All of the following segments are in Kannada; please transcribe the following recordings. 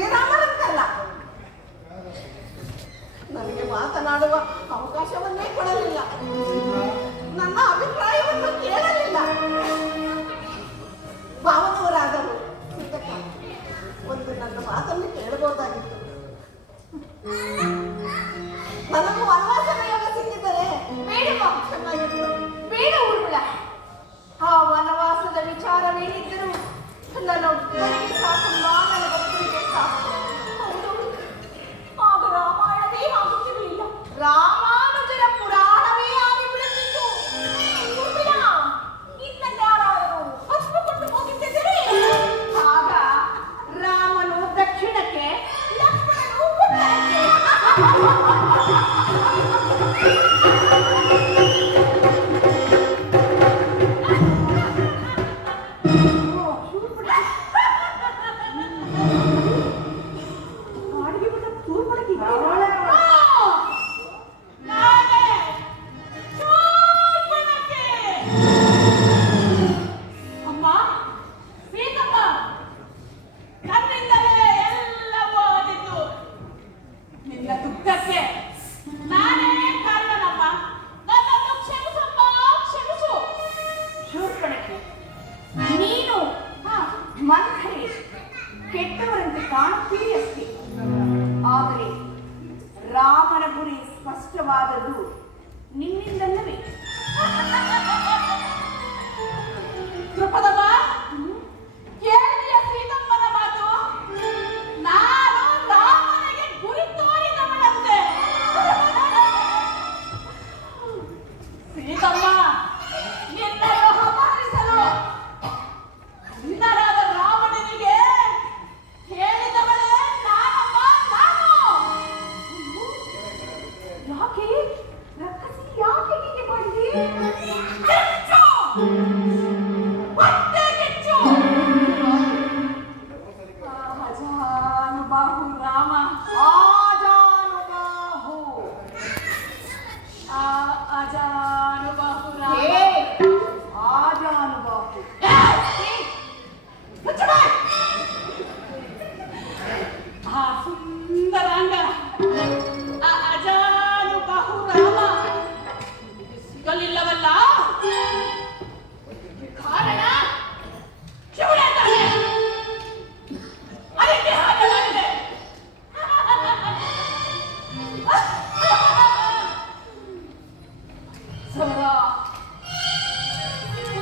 ಶ್ರೀರಾಮನಂತಲ್ಲ. ನನಗೆ ಮಾತನಾಡುವ ಅವಕಾಶವನ್ನೇ ಕೊಡಲಿಲ್ಲ, ನನ್ನ ಅಭಿಪ್ರಾಯವನ್ನು ಕೇಳಲಿಲ್ಲ. ಭಾವನವರಾದರು ಒಂದು ನನ್ನ ಮಾತನ್ನು ಕೇಳಬಹುದಾಗಿತ್ತು. ನನಗೂ ವನವಾಸದ ಯೋಗ ಸಿಕ್ಕಿದ್ದರೆ ಬೇಡ ಚೆನ್ನಾಗಿತ್ತು. ಬೇಡ ಊರ್ಮಿಳ, ಆ ವನವಾಸದ ವಿಚಾರವೇನಿದ್ದರೂ ನನ್ನ ಒಬ್ಬರಿಗೆ ಸಾಕು, ನನ್ನ ಒಬ್ಬರಿಗೆ ಸಾಕು. ಆಗ ರಾಮಾಯಣವೇ ಆಗುತ್ತಿರಲಿಲ್ಲ, ರಾಮಾನುಜರ ಪುರಾಣವೇ ಆಗಿಬಿಡುತ್ತಿತ್ತು. ಇನ್ನಲ್ಲಿ ಯಾರಾದರೂ ಹಚ್ಚಿಕೊಂಡು ಹೋಗಿದ್ದರೆ ಆಗ ರಾಮನು ದಕ್ಷಿಣಕ್ಕೆ, ಲಕ್ಷ್ಮಣನು ಉತ್ತರಕ್ಕೆ. ಕೆಟ್ಟವರಂತೆ ಕಾಣುತ್ತೀರಿ ಅಷ್ಟೇ, ಆದರೆ ರಾಮನ ಗುರಿ ಸ್ಪಷ್ಟವಾದದ್ದು ನಿನ್ನಿಂದಲ್ಲವೇ? ಕೃಪದವ ಕೇಳಿಯ ಸೀತಮ್ಮನ ಮಾತು. ನಾನು ರಾಮನಿಗೆ ಗುರಿ ತೋರಿದವಳಂತೆ. ಸೀತಮ್ಮ ನಿನ್ನನ್ನು ಅಪಹರಿಸಲು ಇಂದರಾದ ರಾವಣನಿಗೆ ಹೇಳಿದವಳೇ ನಾನಮ್ಮ, ನಾನು. ಯಾಕೆ ರಕ್ಕಸಿ, ಯಾಕೆ ಹೀಗೆ ಮಾಡಿದೆ? ಅಜಾನುಬಾಹು ರಾಮ, ಆಜಾನುಬಾಹು, ಅಜಾನುಬಾಹು ರಾಮ, ಆಜಾನುಬಾಹು. ಆ ಸುಂದರಾಂಗ ಅಜಾನುಬಾಹು ರಾಮ ಸಿಗಲಿಲ್ಲವಲ್ಲ, ಕಾರಣ ಶಿವನೇ. ಅದಕ್ಕೆ ಹಾಗೆ ಮಾಡಿದೆ.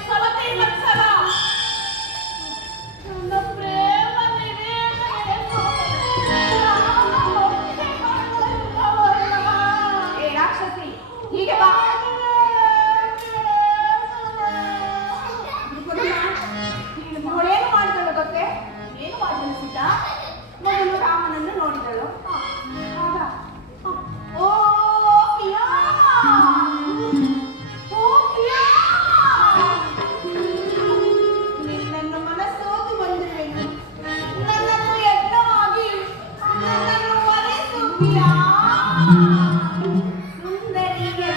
ಸವತಿ ಮತ್ಸರ, ನನ್ನ ಪ್ರೇಮ ನಿವೇದನೆ. ಏ ರಾಕ್ಷಸಿ, ಹೀಗೆ ಬಾ. ಏನು ಮಾಡಿದಳು ಗೊತ್ತೇ? ಏನು ಮಾಡಿದಳು ಸೀತಾ? ಮೊದಲು ರಾಮನನ್ನು ನೋಡಿದಳು. ಓ ಪ್ರಿಯಾ, ಓ ಪ್ರಿಯಾ, ನಿನ್ನನ್ನು ಮನಸ್ಸೋದು ಬಂದಿರುವೆನು. ನನ್ನನ್ನು ಯಜ್ಞವಾಗಿ ನನ್ನನ್ನು ಮರೆಸು ಪ್ರಿಯಾ. ಸುಂದರಿಗೆ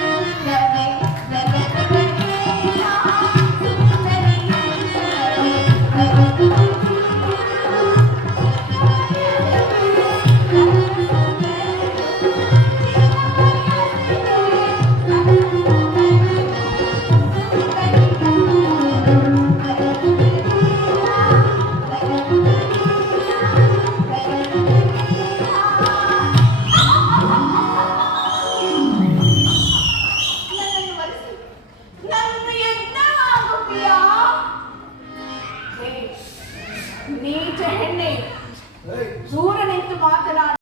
ನೀಚ ಹೆಣ್ಣೆ, ದೂರ ನಿಂತು ಮಾತನಾಡಿ